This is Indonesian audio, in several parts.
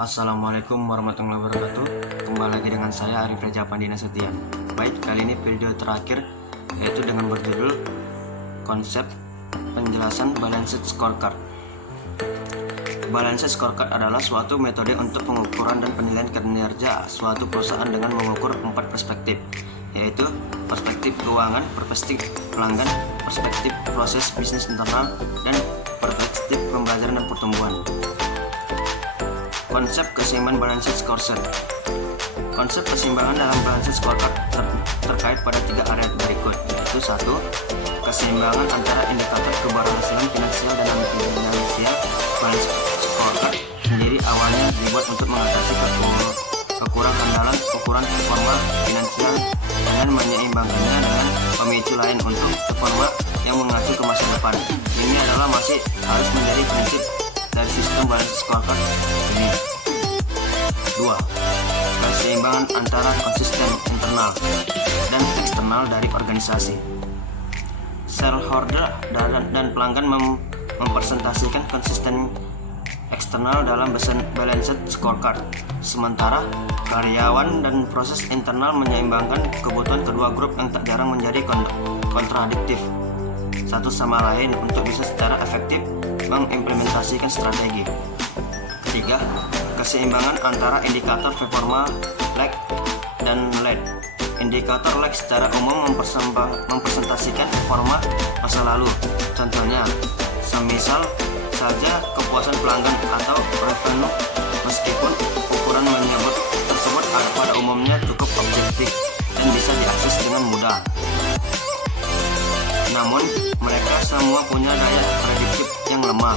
Assalamualaikum warahmatullahi wabarakatuh. Kembali lagi dengan saya Arif Reja Pandina Setia. Baik, kali ini video terakhir yaitu dengan berjudul konsep penjelasan Balanced Scorecard. Balanced Scorecard adalah suatu metode untuk pengukuran dan penilaian kinerja suatu perusahaan dengan mengukur 4 perspektif, yaitu perspektif keuangan, perspektif pelanggan, perspektif proses bisnis internal, dan perspektif pembelajaran dan pertumbuhan. Konsep keseimbangan Balanced Scorecard. Konsep keseimbangan dalam Balanced Scorecard terkait pada 3 area berikut, yaitu 1. Keseimbangan antara indikator keberhasilan finansial dan non-finansial. Balanced Scorecard sendiri awalnya dibuat untuk mengatasi kekurangan dalam ukuran performa finansial dengan menyeimbangkannya dengan pemicu lain untuk performa yang mengacu ke masa depan. Ini adalah masih harus menjadi prinsip dari sistem Balanced Scorecard ini. 2. Keseimbangan antara konsisten internal dan eksternal dari organisasi. Shareholder dan pelanggan mempresentasikan konsisten eksternal dalam Balanced Scorecard, sementara karyawan dan proses internal menyeimbangkan kebutuhan kedua grup yang tak jarang menjadi kontradiktif satu sama lain untuk bisa secara efektif mengimplementasikan strategi. 3. Keseimbangan antara indikator performa lag dan lead. Indikator lag secara umum mempresentasikan performa masa lalu. Contohnya, semisal saja kepuasan pelanggan atau revenue, meskipun ukuran menyebut tersebut pada umumnya cukup objektif dan bisa diakses dengan mudah. Namun, mereka semua punya daya prediktif yang lemah.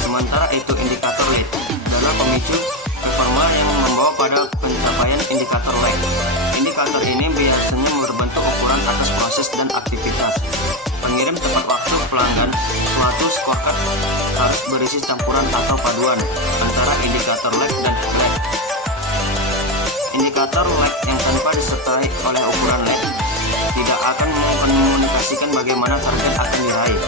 Sementara itu, indikator lead adalah pemicu performa yang membawa pada pencapaian indikator lag. Indikator ini biasanya berbentuk ukuran atas proses dan aktivitas. Pengirim tepat waktu pelanggan. Suatu scorecard harus berisi campuran atau paduan antara indikator lag dan lead. Indikator lag yang tanpa disertai oleh ukuran lag tidak akan mengkomunikasikan bagaimana target akan diraih.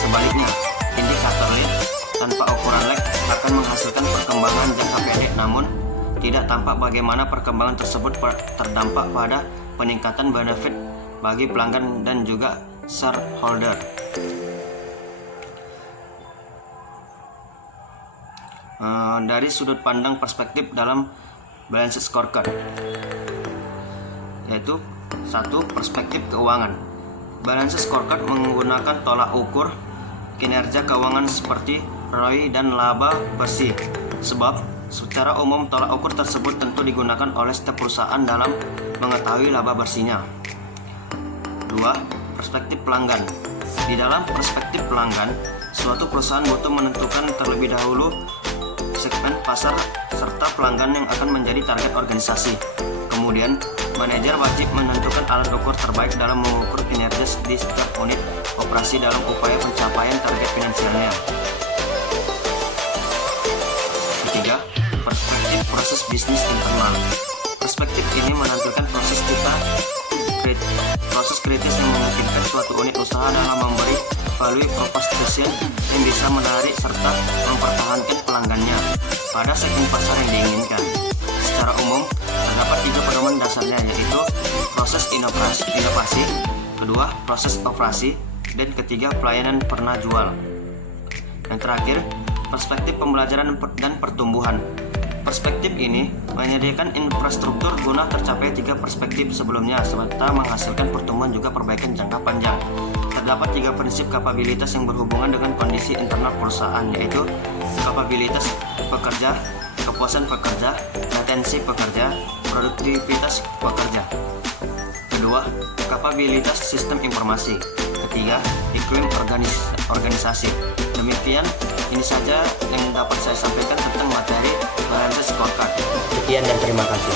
Sebaliknya, indikator lead tanpa ukuran lag akan menghasilkan perkembangan jangka pendek, namun tidak tampak bagaimana perkembangan tersebut terdampak pada peningkatan benefit bagi pelanggan dan juga shareholder. Dari sudut pandang perspektif dalam Balanced Scorecard, yaitu 1. Perspektif keuangan. Balanced Scorecard menggunakan tolak ukur kinerja keuangan seperti ROI dan laba bersih. Sebab secara umum tolak ukur tersebut tentu digunakan oleh setiap perusahaan dalam mengetahui laba bersihnya. 2. Perspektif pelanggan. Di dalam perspektif pelanggan, suatu perusahaan butuh menentukan terlebih dahulu segmen pasar serta pelanggan yang akan menjadi target organisasi. Kemudian, manajer wajib menentukan alat ukur terbaik dalam mengukur kinerja di setiap unit operasi dalam upaya pencapaian target finansialnya. 3. Perspektif proses bisnis internal. Perspektif ini menampilkan proses kritis yang memungkinkan suatu unit usaha dalam memberi value proposition yang bisa menarik serta mempertahankan pelanggannya pada segmen pasar yang diinginkan. Secara umum, terdapat 3 pedoman dasarnya, yaitu proses inovasi, kedua proses operasi, dan ketiga pelayanan pernah jual. Yang terakhir, perspektif pembelajaran dan pertumbuhan. Perspektif ini menyediakan infrastruktur guna tercapai 3 perspektif sebelumnya serta menghasilkan pertumbuhan juga perbaikan jangka panjang. Terdapat 3 prinsip kapabilitas yang berhubungan dengan kondisi internal perusahaan, yaitu kapabilitas pekerja, kepuasan pekerja, retensi pekerja, produktivitas pekerja. Kedua, kapabilitas sistem informasi. Ketiga, iklim organisasi. Demikian, ini saja yang dapat saya sampaikan tentang materi Balanced Scorecard. Sekian dan terima kasih.